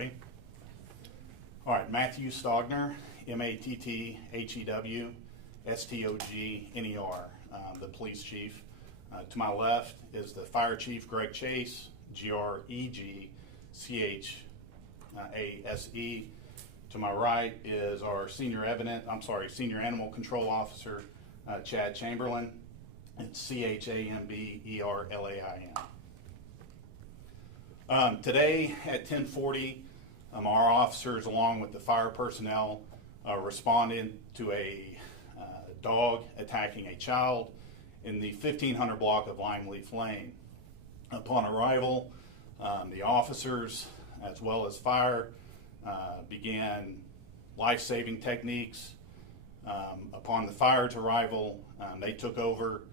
Ready? All right, Matthew Stogner, M-A-T-T-H-E-W-S-T-O-G-N-E-R, the police chief. To my left is the fire chief, Greg Chase, G-R-E-G-C-H-A-S-E. To my right is our senior animal control officer, Chad Chamberlain. It's C-H-A-M-B-E-R-L-A-I-N. Today at 10:40, our officers, along with the fire personnel, responded to a dog attacking a child in the 1500 block of Limeleaf Lane. Upon arrival, the officers, as well as fire, began life-saving techniques. Upon the fire's arrival, they took over.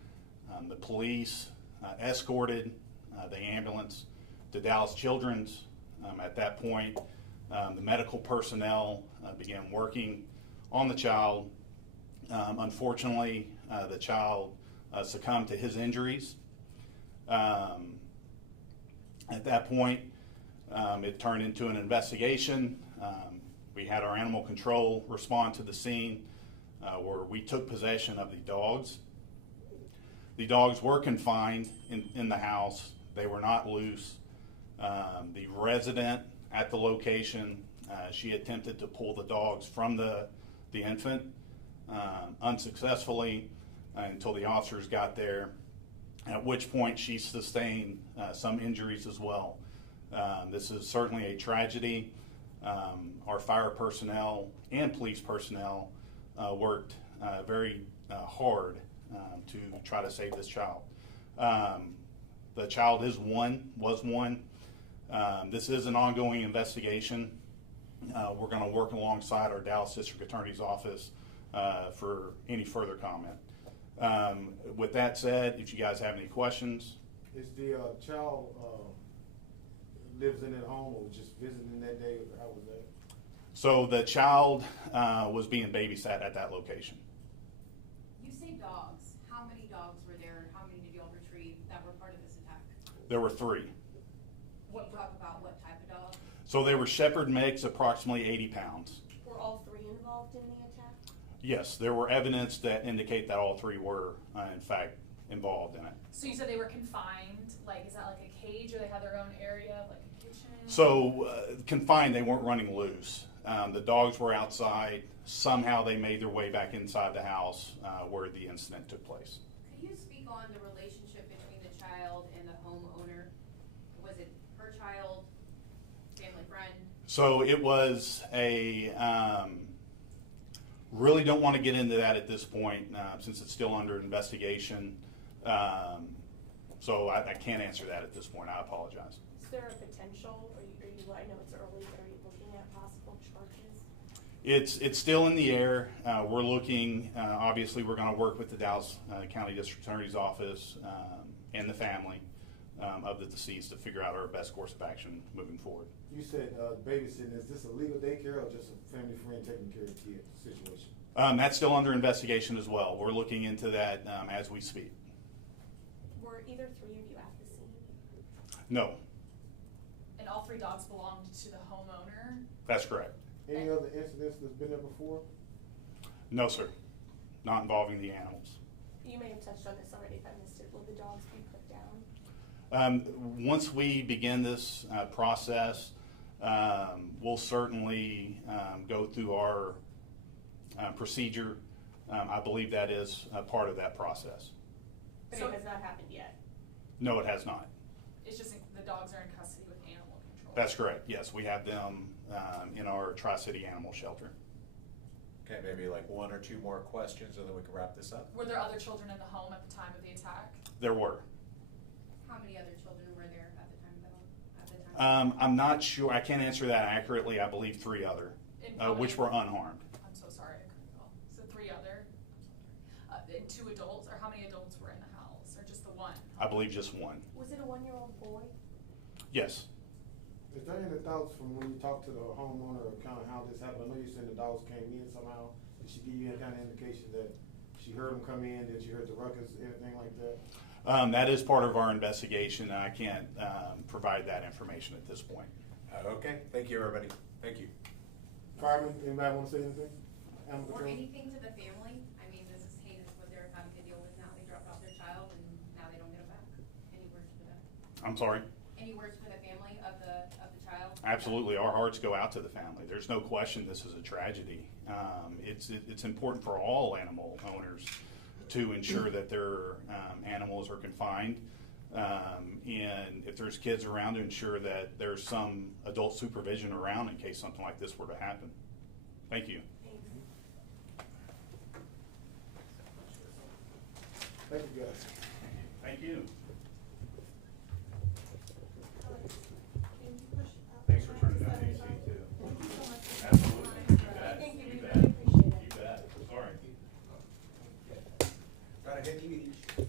The police escorted the ambulance to Dallas Children's. At that point, the medical personnel began working on the child. Unfortunately, the child succumbed to his injuries. At that point, it turned into an investigation. We had our animal control respond to the scene where we took possession of the dogs. The dogs were confined in the house. They were not loose. The resident at the location, she attempted to pull the dogs from the infant unsuccessfully until the officers got there, at which point she sustained some injuries as well. This is certainly a tragedy. Our fire personnel and police personnel worked very hard to try to save this child. The child was one. This is an ongoing investigation. We're going to work alongside our Dallas District Attorney's Office for any further comment. With that said, if you guys have any questions. Is the child lives in that home or was just visiting that day? How was that? So the child was being babysat at that location. You say dogs. How many dogs were there? How many did you all retrieve that were part of this attack? There were 3. Can you talk about what type of dog? So they were Shepherd mix, approximately 80 pounds. Were all 3 involved in the attack? Yes, there were evidence that indicate that all 3 were, in fact, involved in it. So you said they were confined, like, is that like a cage or they had their own area, like a kitchen? So confined, they weren't running loose. The dogs were outside. Somehow they made their way back inside the house where the incident took place. Could you speak on the relationship between the child and the homeowner? Was it her child, family friend? So it was a, really don't want to get into that at this point since it's still under investigation. So I can't answer that at this point. I apologize. Is there a potential, I know it's early, but are you looking at possible charges? It's still in the air. We're looking, obviously we're going to work with the Dallas County District Attorney's Office and the family of the deceased to figure out our best course of action moving forward. You said babysitting. Is this a legal daycare or just a family friend taking care of the kid situation? That's still under investigation as well. We're looking into that as we speak. Were either 3 of you at the scene? No, And all 3 dogs belonged to the homeowner? that's correct. Any other incidents that's been there before? No, sir. Not involving the animals. You may have touched on this already if I missed it. Will the dogs be put down? Once we begin this process, we'll certainly go through our procedure. I believe that is a part of that process. But So- it has not happened yet. No, it has not. It's just the dogs are in custody with animal control? That's correct. Yes, we have them in our Tri-City Animal Shelter. Okay, maybe like 1 or 2 more questions and then we can wrap this up. Were there other children in the home at the time of the attack? There were. How many other children were there at the time? I'm not sure. I can't answer that accurately. I believe 3 other, which were unharmed. I'm so sorry, I couldn't recall. So 3 other? And 2 adults, or how many adults were in the house, or just the 1? I believe just 1. Was it a 1-year-old boy? Yes. Is there any thoughts from when you talked to the homeowner of kind of how this happened? I know you said the dogs came in somehow. Did she give you any kind of indication that she heard them come in, that she heard the ruckus, anything like that? That is part of our investigation, and I can't provide that information at this point. Okay, thank you, everybody. Thank you. Fireman, anybody wanna say anything? Animal Or control? anything to the family, I mean, this is heinous what they're having to deal with now, they dropped off their child and now they don't get them back. Any words for that? I'm sorry? Any words for the family of the child? Absolutely, our hearts go out to the family. There's no question this is a tragedy. It's important for all animal owners to ensure that their animals are confined. And if there's kids around, to ensure that there's some adult supervision around in case something like this were to happen. Thank you. Thank you, guys. Thank you. Alex, can you push out? Thanks for turning down the AC too. Thank you so much. Absolutely. You bet. Thank you, You we bet. really appreciate it. You bet. Sorry. Gotta hit you each.